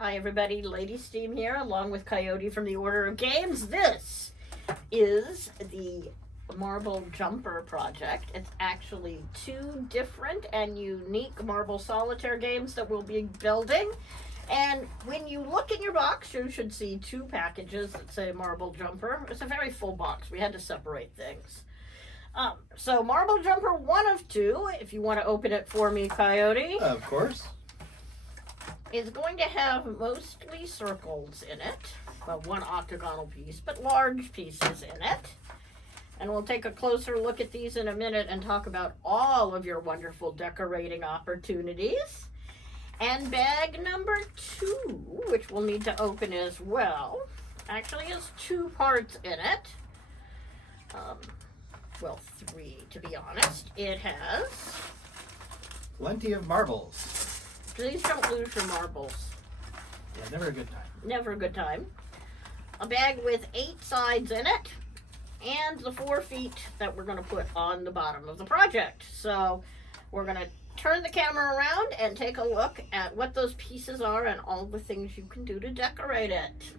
Hi everybody, Lady Steam here, along with Coyote from the Order of Games. This is the Marble Jumper project. It's actually two different and unique Marble Solitaire games that we'll be building. And when you look in your box, you should see two packages that say Marble Jumper. It's a very full box. We had to separate things. So Marble Jumper 1 of 2, if you want to open it for me, Coyote. Of course. Is going to have mostly circles in it. Well, one octagonal piece, but large pieces in it. And we'll take a closer look at these in a minute and talk about all of your wonderful decorating opportunities. And bag number 2, which we'll need to open as well, actually has 2 parts in it. Well, 3 to be honest. It has... Plenty of marbles. Please don't lose your marbles. Yeah, never a good time. Never a good time. A bag with 8 sides in it, and the 4 feet that we're going to put on the bottom of the project. So we're going to turn the camera around and take a look at what those pieces are and all the things you can do to decorate it.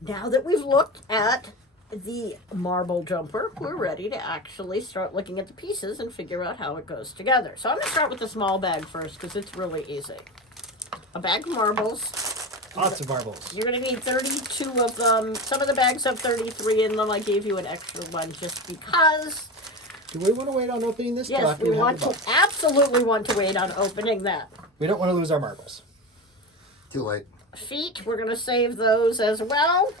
Now that we've looked at the marble jumper, we're ready to actually start looking at the pieces and figure out how it goes together. So I'm going to start with the small bag first because it's really easy. A bag of marbles. Lots of marbles. You're going to need 32 of them. Some of the bags have 33 in them. I gave you an extra one just because. Do we want to wait on opening this? Yes, we want to absolutely want to wait on opening that. We don't want to lose our marbles. Too late. Feet, we're going to save those as well.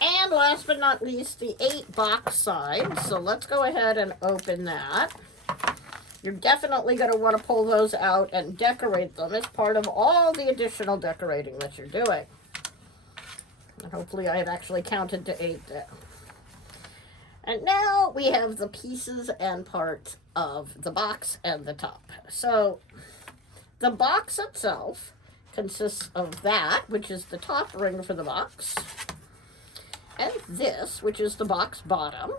And last but not least, the 8 box sides. So let's go ahead and open that. You're definitely going to want to pull those out and decorate them as part of all the additional decorating that you're doing. And hopefully I have actually counted to 8 there. And now we have the pieces and parts of the box and the top. So the box itself consists of that, which is the top ring for the box. And this, which is the box bottom.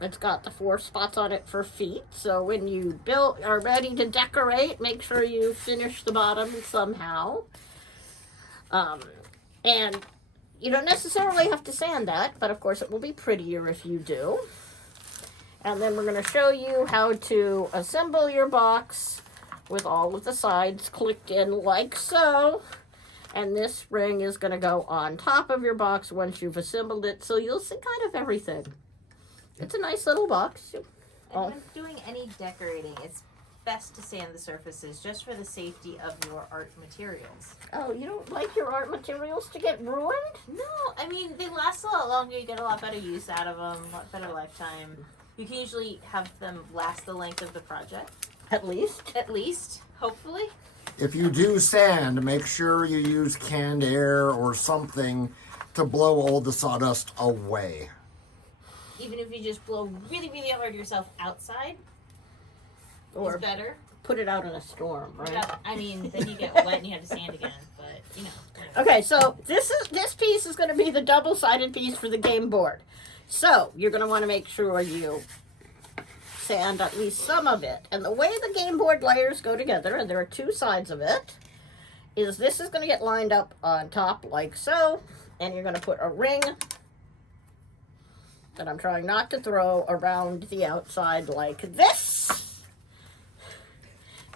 It's got the 4 spots on it for feet. So when you are ready to decorate, make sure you finish the bottom somehow. And you don't necessarily have to sand that, but of course it will be prettier if you do. And then we're going to show you how to assemble your box with all of the sides clicked in like so. And this ring is going to go on top of your box once you've assembled it, so you'll see kind of everything. It's a nice little box. And when doing any decorating, it's best to sand the surfaces just for the safety of your art materials. Oh, you don't like your art materials to get ruined? No, I mean, they last a lot longer. You get a lot better use out of them, a lot better lifetime. You can usually have them last the length of the project. At least. At least, hopefully. If you do sand, make sure you use canned air or something to blow all the sawdust away. Even if you just blow really, really hard yourself outside, Or it's better. put it out in a storm, right? Yeah, I mean, then you get wet and you have to sand again, but, you know. Okay, so this piece is going to be the double-sided piece for the game board. So you're going to want to make sure you sand at least some of it. And the way the game board layers go together, and there are 2 sides of it, is this is going to get lined up on top like so, and you're going to put a ring that I'm trying not to throw around the outside like this.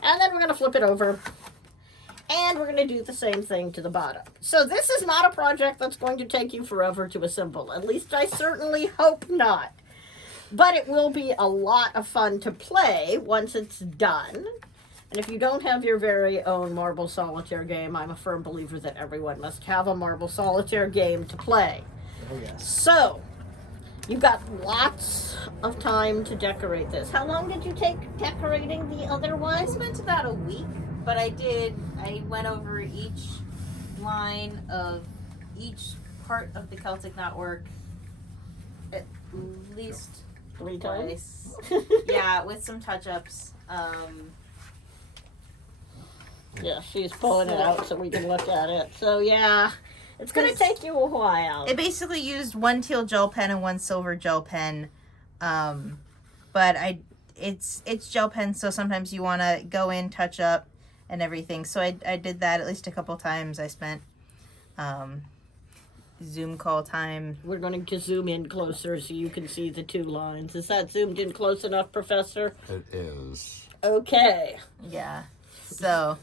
And then we're going to flip it over. And we're going to do the same thing to the bottom. So this is not a project that's going to take you forever to assemble. At least I certainly hope not. But it will be a lot of fun to play once it's done. And if you don't have your very own Marble Solitaire game, I'm a firm believer that everyone must have a Marble Solitaire game to play. Oh, yes. So, you've got lots of time to decorate this. How long did you take decorating the other I one? spent about a week, but I went over each line of each part of the Celtic knotwork at least 3 times? twice. Yeah, with some touch-ups. Yeah, she's pulling it out so we can look at it. So yeah, it's going to take you a while. It basically used 1 teal gel pen and 1 silver gel pen. But it's gel pen, so sometimes you want to go in, touch up, and everything. So I did that at least a couple times. I spent Zoom call time. We're going to zoom in closer so you can see the two lines. Is that zoomed in close enough, Professor? It is. Okay. Yeah. So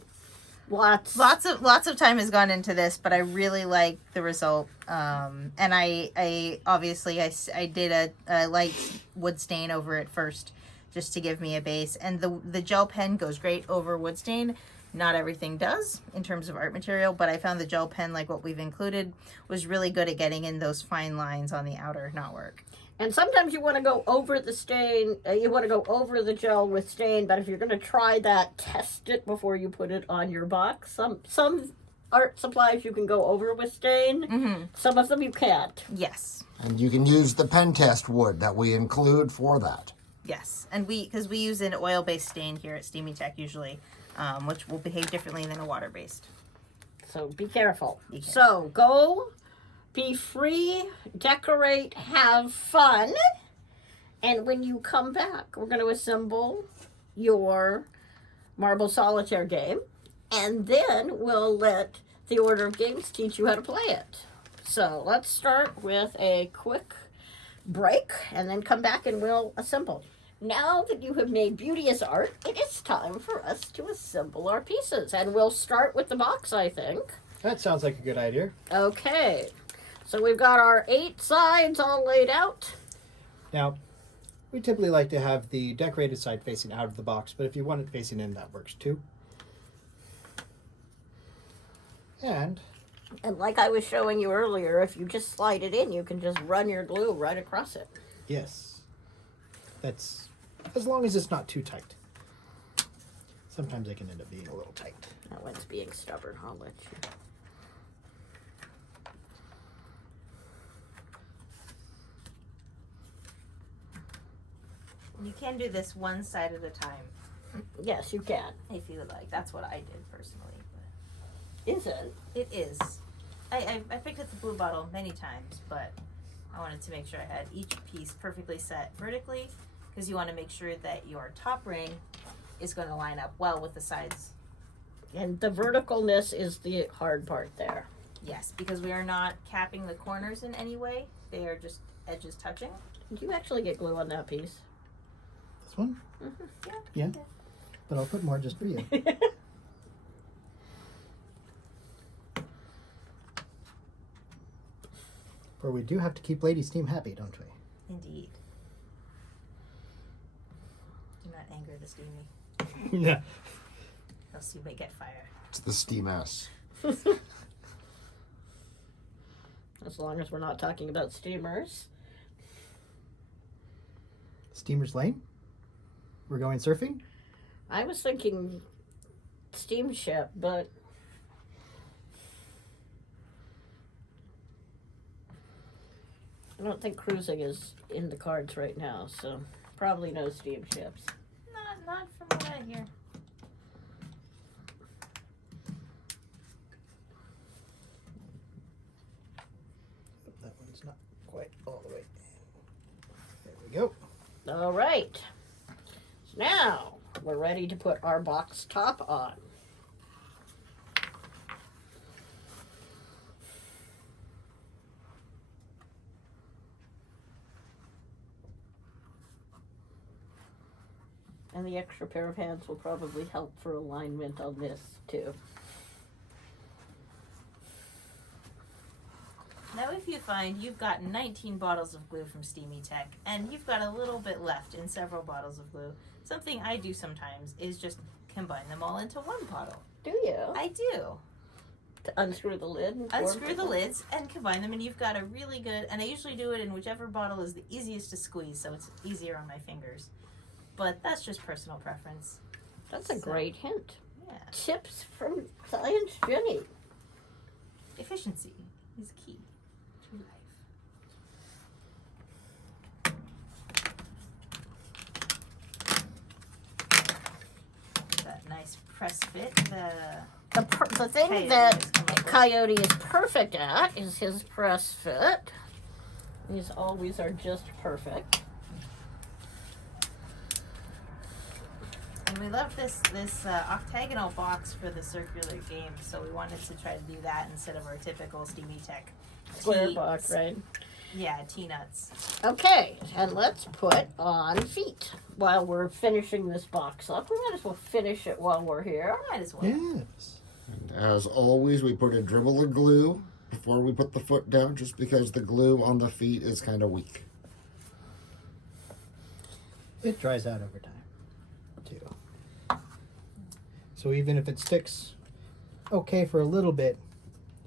Lots. lots of time has gone into this, but I really like the result. And I obviously I did a light wood stain over it first, just to give me a base. And the gel pen goes great over wood stain. Not everything does in terms of art material, but I found the gel pen, like what we've included, was really good at getting in those fine lines on the outer knotwork. And sometimes you want to go over the stain, you want to go over the gel with stain, but if you're going to try that, test it before you put it on your box. Some art supplies you can go over with stain. Some of them you can't. Yes. And you can use the pen test wood that we include for that. Yes. And because we use an oil-based stain here at Steamy Tech usually, which will behave differently than a water-based. So be careful. Be careful. So go, be free, decorate, have fun. And when you come back, we're going to assemble your Marble Solitaire game. And then we'll let the Order of Games teach you how to play it. So let's start with a quick break and then come back and we'll assemble. Now that you have made beauteous art, it is time for us to assemble our pieces. And we'll start with the box, I think. That sounds like a good idea. Okay. So we've got our 8 sides all laid out. Now, we typically like to have the decorated side facing out of the box, but if you want it facing in, that works too. And like I was showing you earlier, if you just slide it in, you can just run your glue right across it. yes, that's as long as it's not too tight. Sometimes they can end up being a little tight. That one's being stubborn, I'll let you. You can do this one side at a time Yes, you can. if you would like. That's what I did personally. Is it? It is. I picked up the blue bottle many times, but I wanted to make sure I had each piece perfectly set vertically, because you want to make sure that your top ring is going to line up well with the sides. And the verticalness is the hard part there. Yes, because we are not capping the corners in any way. They are just edges touching. Did you actually get glue on that piece? This one? Yeah. Yeah. But I'll put more just for you. For we do have to keep Lady Steam happy, don't we? Indeed. Do not anger the steamy, Yeah. else you may get fire. It's the Steam S. As long as we're not talking about steamers. Steamer's Lane? We're going surfing? I was thinking steamship, but I don't think cruising is in the cards right now, so probably no steamships. Not from what I hear. That one's not quite all the way. There we go. All right. So now we're ready to put our box top on. And the extra pair of hands will probably help for alignment on this too. Now if you find you've got 19 bottles of glue from Steamy Tech and you've got a little bit left in several bottles of glue, something I do sometimes is just combine them all into one bottle. Do you? I do. To unscrew the lid? And Unscrew the lids and combine them and you've got a really good, and I usually do it in whichever bottle is the easiest to squeeze so it's easier on my fingers. But that's just personal preference. That's a So, great hint. Yeah. Tips from Science Jenny. Efficiency is key to life. That nice press fit. The thing Coyote that has come up with. Coyote is perfect at is his press fit. These always are just perfect. and we love this octagonal box for the circular game, so we wanted to try to do that instead of our typical Steamy Tech Square tea- box, right? Yeah, tea nuts. Okay, and let's put on feet while we're finishing this box up. We might as well finish it while we're here. Might as well. Yes. And as always, we put a dribble of glue before we put the foot down, just because the glue on the feet is kind of weak. It dries out over time, too. So even if it sticks okay for a little bit,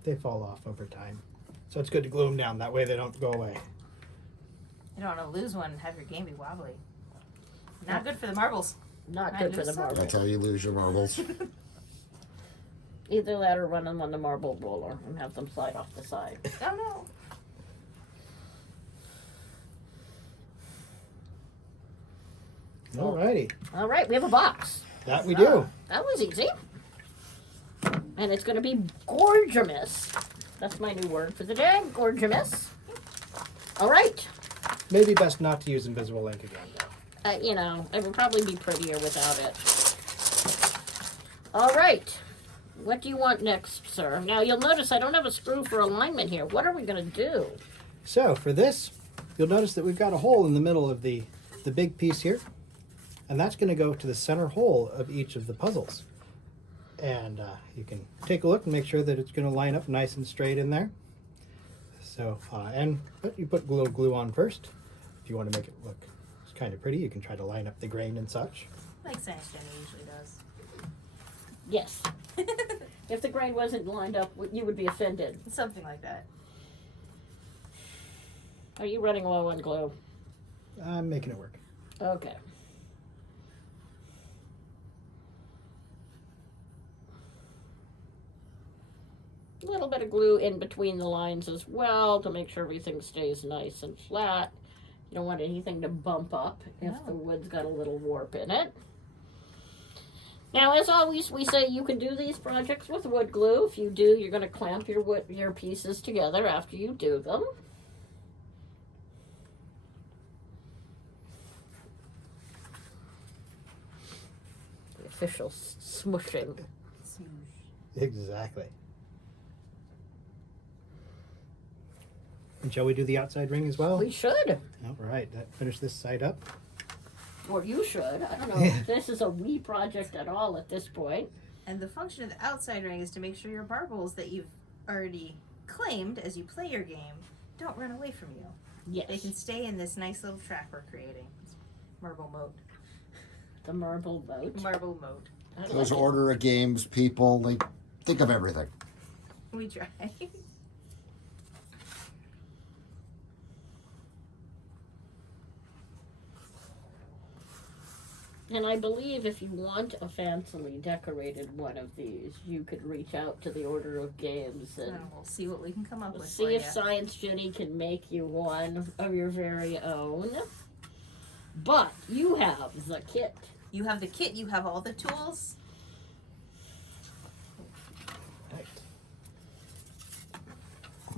they fall off over time. So it's good to glue them down. That way they don't go away. You don't want to lose one and have your game be wobbly. Not good for the marbles. Not Might good for lose the some. marble. That's how you lose your marbles. Either that or run them on the marble roller and have them slide off the side. Oh no. Alrighty. All right, we have a box. That we do. That was easy. And it's going to be gorgeous. That's my new word for the day, gorgeous. All right. Maybe best not to use invisible ink again, though. You know, it would probably be prettier without it. All right. What do you want next, sir? Now, you'll notice I don't have a screw for alignment here. What are we going to do? So for this, you'll notice that we've got a hole in the middle of the big piece here. And that's going to go to the center hole of each of the puzzles. And you can take a look and make sure that it's going to line up nice and straight in there. So, but you put a little glue on first. If you want to make it look kind of pretty, you can try to line up the grain and such. Like Science Jenny usually does. Yes. If the grain wasn't lined up, you would be offended. Something like that. Are you running low on glue? I'm making it work. Okay. A little bit of glue in between the lines as well to make sure everything stays nice and flat. You don't want anything to bump up if No. the wood's got a little warp in it. Now, as always, we say you can do these projects with wood glue. If you do, you're going to clamp your pieces together after you do them. The official smushing. Exactly. And shall we do the outside ring as well? We should. All right, finish this side up. Or you should. I don't know if this is a we project at all at this point. And the function of the outside ring is to make sure your marbles that you've already claimed as you play your game don't run away from you. Yes. They can stay in this nice little track we're creating. It's marble mode. The marble boat. Marble mode. I Those like it. order of games, people, they think of everything. We try. And I believe if you want a fancily decorated one of these, you could reach out to the Order of Games and We'll see what we can come up with see for if you. Science Jenny can make you one of your very own. But you have the kit. You have the kit, you have all the tools. Right.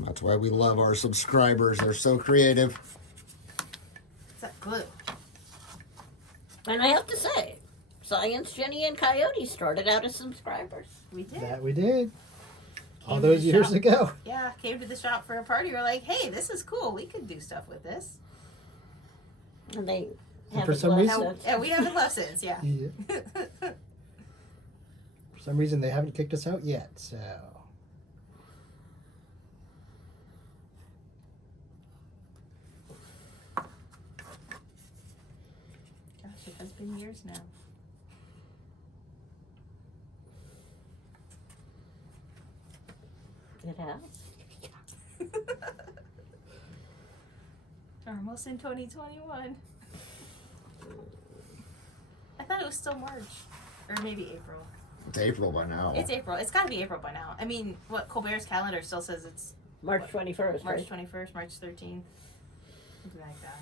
That's why we love our subscribers. They're so creative. It's that glue. And I have to say, Science Jenny and Coyote started out as subscribers. We did. That we did. All Came to those the years shop. ago. Yeah, came to the shop for a party. We're like, hey, this is cool. We could do stuff with this. And they And have for some reason- Yeah, we haven't left since, yeah. Yeah. For some reason, they haven't kicked us out yet, so. Gosh, it has been years now. It has. We're almost in 2021. I thought it was still March. Or maybe April. It's April by now. It's April. It's got to be April by now. I mean, what Colbert's calendar still says it's March 21st. March right? 21st, March 13th. Something like that.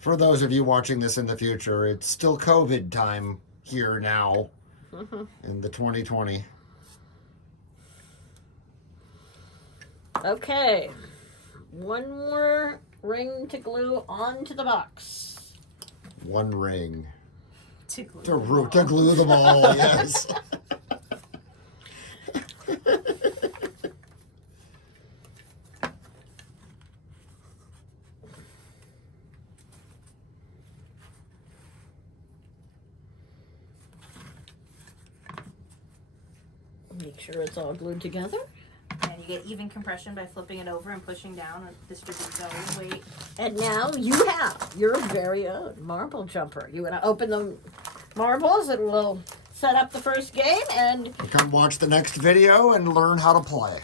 For those of you watching this in the future, it's still COVID time here now in the 2020. Okay. One more ring to glue onto the box. One ring. To glue them all, yes. Make sure it's all glued together. And you get even compression by flipping it over and pushing down and distributes all the weight. And now you have your very own marble jumper. You want to open the marbles and we'll set up the first game and Come watch the next video and learn how to play.